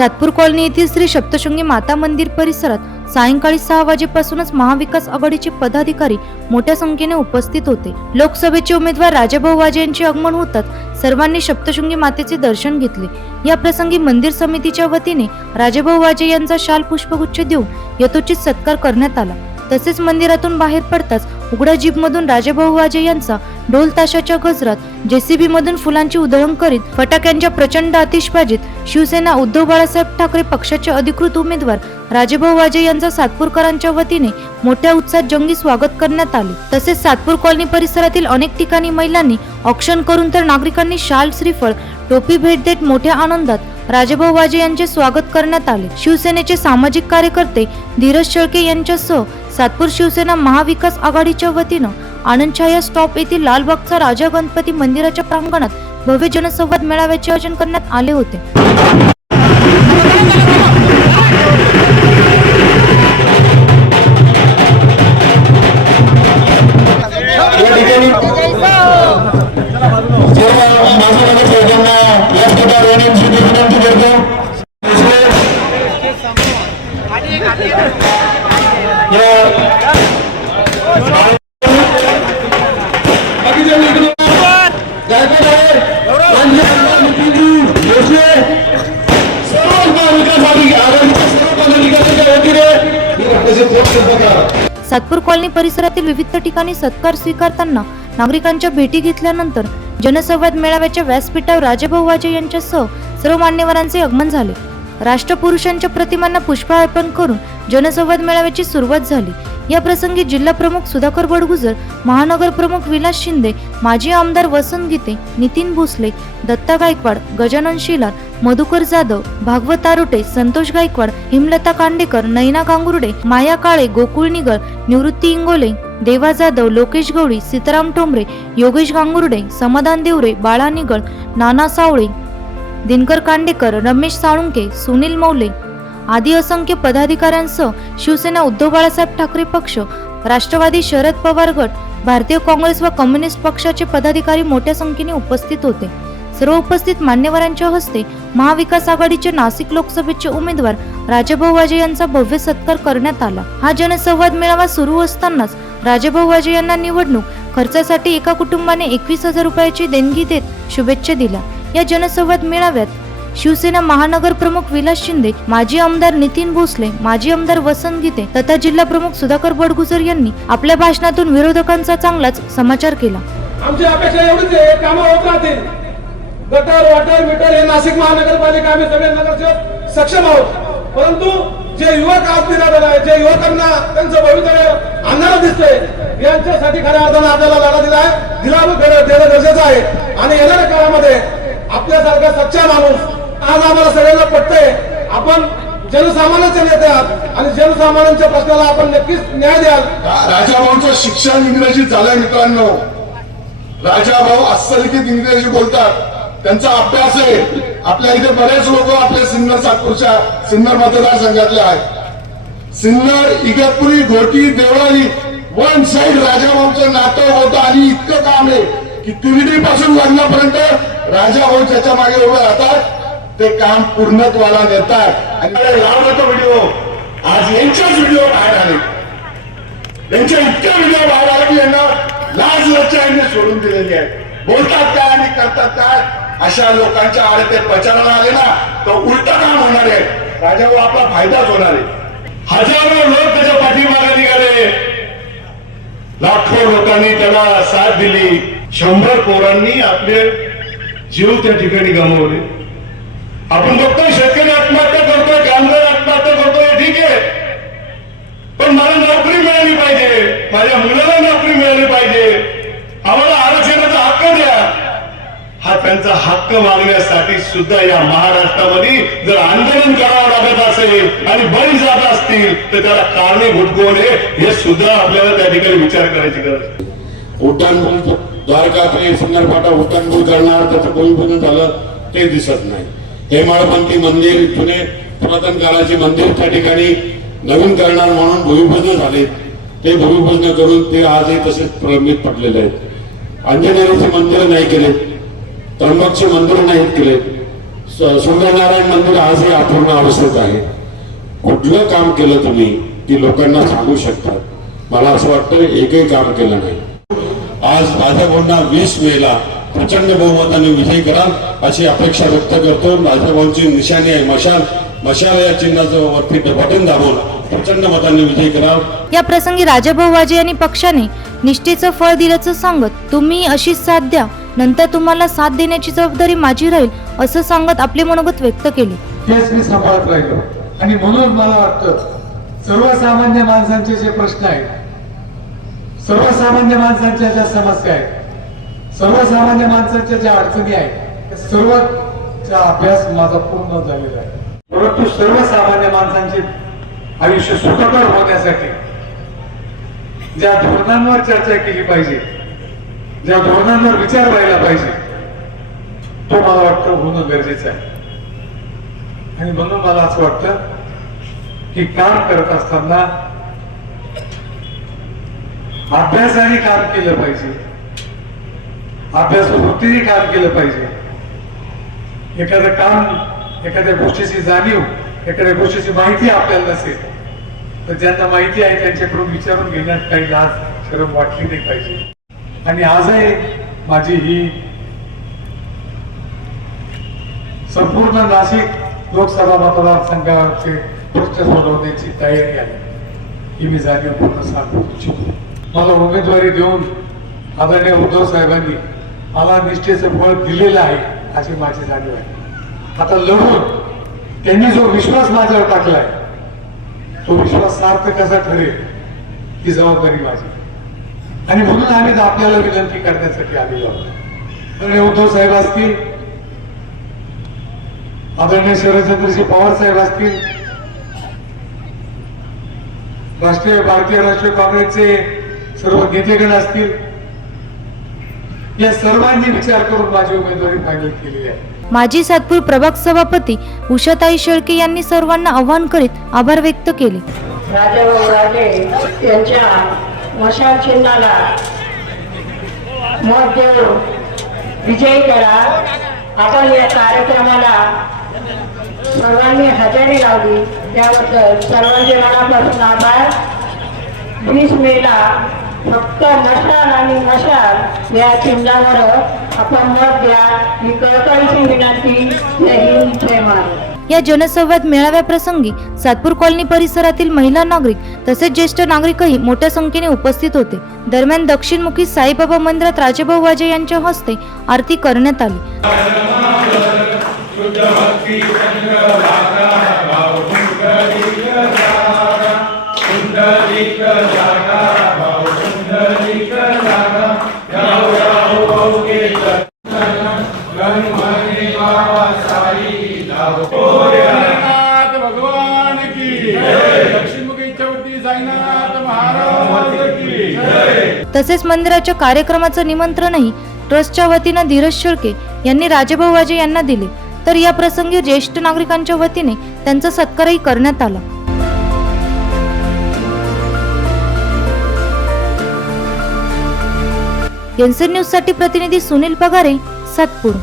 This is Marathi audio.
सातपूर कॉलनी येथील श्री सप्तशृंगी माता मंदिर परिसरात सायंकाळी सहा वाजेपासूनच महाविकास आघाडीचे पदाधिकारी मोठ्या संख्येने उपस्थित होते. लोकसभेचे उमेदवार राजाभाऊ वाजे यांचे आगमन होताच सर्वांनी सप्तशृंगी मातेचे दर्शन घेतले. या प्रसंगी मंदिर समितीच्या वतीने राजाभाऊ वाजे यांचा शाल पुष्पगुच्छ देऊन यथोचित सत्कार करण्यात आला. तसेच मंदिरातून बाहेर पडताच उघड्या जीपमधून राजेभाऊ वाजे यांचा ढोल ताशाच्या गजरात जेसीबी मधून फुलांची उधळण करीत फटाक्यांच्या प्रचंड आतिषबाजीत शिवसेना उद्धव बाळासाहेब ठाकरे पक्षाचे अधिकृत उमेदवार राजेभाऊ वाजे यांचा सातपूरकरांच्या वतीने मोठ्या उत्साहात जंगी स्वागत करण्यात आले. तसेच सातपूर कॉलनी परिसरातील अनेक ठिकाणी महिलांनी ऑक्शन करून तर नागरिकांनी शाल श्रीफळ टोपी भेट देत मोठ्या आनंदात राजेभाऊ वाजे यांचे स्वागत करण्यात आले. शिवसेनेचे सामाजिक कार्यकर्ते धीरज शेळके यांच्यासह सातपूर शिवसेना महाविकास आघाडीच्या वतीनं आनंदछाया स्टॉप येथील लालबागचा राजा गणपती मंदिराच्या प्रांगणात भव्य जनसंवाद मेळाव्याचे आयोजन करण्यात आले होते. सातपूर कॉलनी परिसरातील विविध ठिकाणी सत्कार स्वीकारताना नागरिकांच्या भेटी घेतल्यानंतर जनसंवाद मेळाव्याच्या व्यासपीठावर राजेभाऊ वाजे यांच्यासह सर्व मान्यवरांचे आगमन झाले. राष्ट्रपुरुषांच्या प्रतिमांना पुष्प अर्पण करून जनसंवाद मेळाव्याची सुरुवात झाली. या प्रसंगी जिल्हा प्रमुख सुधाकर बडगुजर महानगर प्रमुख विलास शिंदे माजी आमदार वसंत गीते नितीन भोसले दत्ता गायकवाड गजानन शिलार मधुकर जाधव भागवत आरोटे संतोष गायकवाड हिमलता कांडेकर नैना कांगुर्डे माया काळे गोकुळ निगळ निवृत्ती इंगोले देवा जाधव लोकेश गवळी सीताराम टोंबरे योगेश गांगुर्डे समाधान देवरे बाळा निगळ नाना सावळे दिनकर कांडेकर रमेश साळुंके सुनील मौले आदी असंख्य पदाधिकाऱ्यांसह शिवसेना उद्धव बाळासाहेब ठाकरे पक्ष राष्ट्रवादी शरद पवार गट भारतीय काँग्रेस व कम्युनिस्ट पक्षाचे पदाधिकारी मोठ्या संख्येने उपस्थित होते. सर्व उपस्थित मान्यवरांच्या हस्ते महाविकास आघाडीचे नाशिक लोकसभेचे उमेदवार राजाभाऊ वाजे यांचा भव्य सत्कार करण्यात आला. हा जनसंवाद मेळावा सुरू असतानाच राजाभाऊ वाजे यांना निवडणूक खर्चासाठी एका कुटुंबाने एकवीस हजार रुपयाची देणगी देत शुभेच्छा दिल्या. या जनसंवाद मेळाव्यात शिवसेना महानगर प्रमुख विलास शिंदे माजी आमदार नितीन भोसले माजी आमदार वसंत गीते तथा जिल्हा प्रमुख सुधाकर बडगुजर यांनी आपल्या भाषणातून विरोधकांचा चांगलाच समाचार केला. आमची अपेक्षा एवढीच आहे कामं होत राहतील. गटर वॉटर मीटर हे नाशिक महानगरपालिका आम्ही सगळे नगरसेवक सक्षम आहोत. परंतु जे युवक आज दिला आहे जे युवकांना त्यांचं भवितव्य अंधार दिसतंय यांच्यासाठी खऱ्या अर्थानं आपल्याला लढा दिला आहे. दिला देणं गरजेचं आहे. आणि येणाऱ्या काळामध्ये आपल्यासारखा सच्चा माणूस आज आम्हाला सगळ्यांना पटतंय. आपण जनसामान्याचे नेते आहात आणि जनसामान्यांच्या प्रश्नाला आपण नक्कीच न्याय द्याल. राजाभाऊचं शिक्षण इंग्रजी झालंय मित्रांनो. राजाभाऊ अस्सलिखित इंग्रजी बोलतात. त्यांचा अभ्यास आहे. आपल्या इथे बरेच लोक आपल्या सिन्नर सातपूरच्या सिन्नर मतदारसंघातले आहेत. सिन्नर इगतपुरी घोटी देवळाली वन साईड राजाभाऊचं नातं होतं आणि इतकं काम आहे की तिरडी पासून लग्नापर्यंत राजाभाऊ ज्याच्या मागे उभे राहतात. ते काम पूर्णत्वाला नेतात आणि लावला तो व्हिडिओ आज यांच्याच व्हिडिओ बाहेर आले. त्यांच्या इतक्या व्हिडिओ बाहेर आले की यांना लाज लज्जा यांनी सोडून दिलेली आहे. बोलतात काय आणि करतात काय? अशा लोकांच्या आड ते प्रचाराला आले ना तर उलट काम होणार आहे. राजाभाऊ आपला फायदाच होणार आहे. हजारो लोक त्याच्या पाठीमागे निघाले. लाखो लोकांनी त्याला साथ दिली. शंभर पोरांनी आपले जीव त्या ठिकाणी गमावले. आपण बघतोय शेतकरी आत्महत्या करतोय कामगार आत्महत्या करतोय ठीक आहे. पण मला नोकरी मिळाली पाहिजे. माझ्या मुलाला नोकरी मिळाली पाहिजे. आम्हाला आरक्षणाचा हक्क द्या. हा त्यांचा हक्क मागण्यासाठी सुद्धा या महाराष्ट्रामध्ये जर आंदोलन करावं लागत असेल आणि बळी जात असतील तर त्याला कारणे कोण आहे हे सुद्धा आपल्याला त्या ठिकाणी विचार करायची गरज उड्डाणपूल द्वारका ते सिंगरफाटा उड्डाणपूल करणार त्याचं भूमिपूजन झालं ते दिसत नाही. हेमाळपंथी मंदिर जुने पुरातन काळाचे मंदिर त्या ठिकाणी नवीन करणार म्हणून भूमिपूजन झाले. ते भूमिपूजन करून ते आजही तसेच प्रलंबित पडलेले आहेत. अंजनेरीचे मंदिर नाही केले. त्र्यंबकचे मंदिर नाहीत केले. सुंदरनारायण मंदिर आजही अपूर्ण अवस्थेत आहे. कुठलं काम केलं तुम्ही ती लोकांना सांगू शकतात मला असं वाटतं एकही काम केलं नाही. आज भाजपना वीस मेला प्रचंड बहुमताने विजयी कराल अशी अपेक्षा व्यक्त करतो. भाजपाची निशाणी आहे मशाल. मशाल या चिन्हाचं वरती बटन दाबून प्रचंड मताने विजयी कराल या प्रसंगी राजाभाऊ वाजे यांनी पक्षाने निष्ठेचं फळ दिल्याचं सांगत तुम्ही अशीच साथ द्या नंतर तुम्हाला साथ देण्याची जबाबदारी माझी राहील असं सांगत आपले मनोगत व्यक्त केले. तेच मी सांभाळत राहिलो. आणि म्हणून मला वाटतं सर्वसामान्य माणसांचे जे प्रश्न आहेत सर्वसामान्य माणसांच्या ज्या समस्या आहेत सर्वसामान्य माणसांच्या ज्या अडचणी आहेत त्या सर्वचा अभ्यास माझा पूर्ण झालेला आहे. परंतु सर्वसामान्य माणसांचे आयुष्य सुखकर होण्यासाठी ज्या धोरणांवर चर्चा केली पाहिजे ज्या धोरणांवर विचार व्हायला पाहिजे तो मला वाटतं होणं गरजेचं आहे. आणि म्हणून मला असं वाटतं की काम करत असताना अभ्यासाने काम केलं पाहिजे. अभ्यास वृत्तीने काम केलं पाहिजे. एखादं काम एखाद्या गोष्टीची जाणीव एखाद्या गोष्टीची माहिती आपल्याला नसेल तर ज्यांना माहिती आहे त्यांच्याकडून विचारून घेण्यात काही लाज शरम वाटली नाही पाहिजे. आणि आजही माझी ही संपूर्ण नाशिक लोकसभा मतदारसंघाचे प्रश्न सोडवण्याची तयारी आहे. ही मी जाणीवपूर्ण सांगू इच्छितो. मला उमेदवारी देऊन आदरणीय उद्धव साहेबांनी मला निष्ठेचं फळ दिलेलं आहे अशी माझी जाणीव आहे. आता लढून त्यांनी जो विश्वास माझ्यावर टाकलाय तो विश्वास सार्थ कसा ठरेल ही जबाबदारी माझी. आणि म्हणून आम्ही आपल्याला विनंती करण्यासाठी आलेलो आहोत. आदरणीय उद्धव साहेब असतील आदरणीय शरदचंद्रजी पवार साहेब असतील राष्ट्रीय भारतीय राष्ट्रीय काँग्रेसचे सर्व नेतेगण असतील या सर्वांनी विचार करून माझी उमेदवारी केलेली आहे. माजी सातपूर प्रभाग सभापती उषाताई शेळके यांनी सर्वांना आवाहन करीत आभार व्यक्त केले. राजाभाऊ राजे यांच्या मशाल चिन्हाला मत देऊन विजयी करा. आपण या कार्यक्रमाला सर्वांनी हजेरी लावली. त्याबद्दल सर्वांचे मनापासून आभार. वीस मेला फक्त मशाल आणि मशाल या चिन्हावर आपण मत द्या. ही कळकळीची विनंती. जय हिंद जय महाराष्ट्र. या जनसंवाद मेळाव्याप्रसंगी सातपूर कॉलनी परिसरातील महिला नागरिक तसेच ज्येष्ठ नागरिकही मोठ्या संख्येने उपस्थित होते. दरम्यान दक्षिणमुखी साईबाबा मंदिरात राजेभाऊ वाजे यांच्या हस्ते आरती करण्यात आली. तसेच मंदिराच्या कार्यक्रमाचं निमंत्रणही ट्रस्टच्या वतीनं धीरज शेळके यांनी राजेभाऊ वाजे यांना दिले. तर या प्रसंगी ज्येष्ठ नागरिकांच्या वतीने त्यांचा सत्कारही करण्यात आला. एनसी न्यूजसाठी प्रतिनिधी सुनील पगारे सातपूर.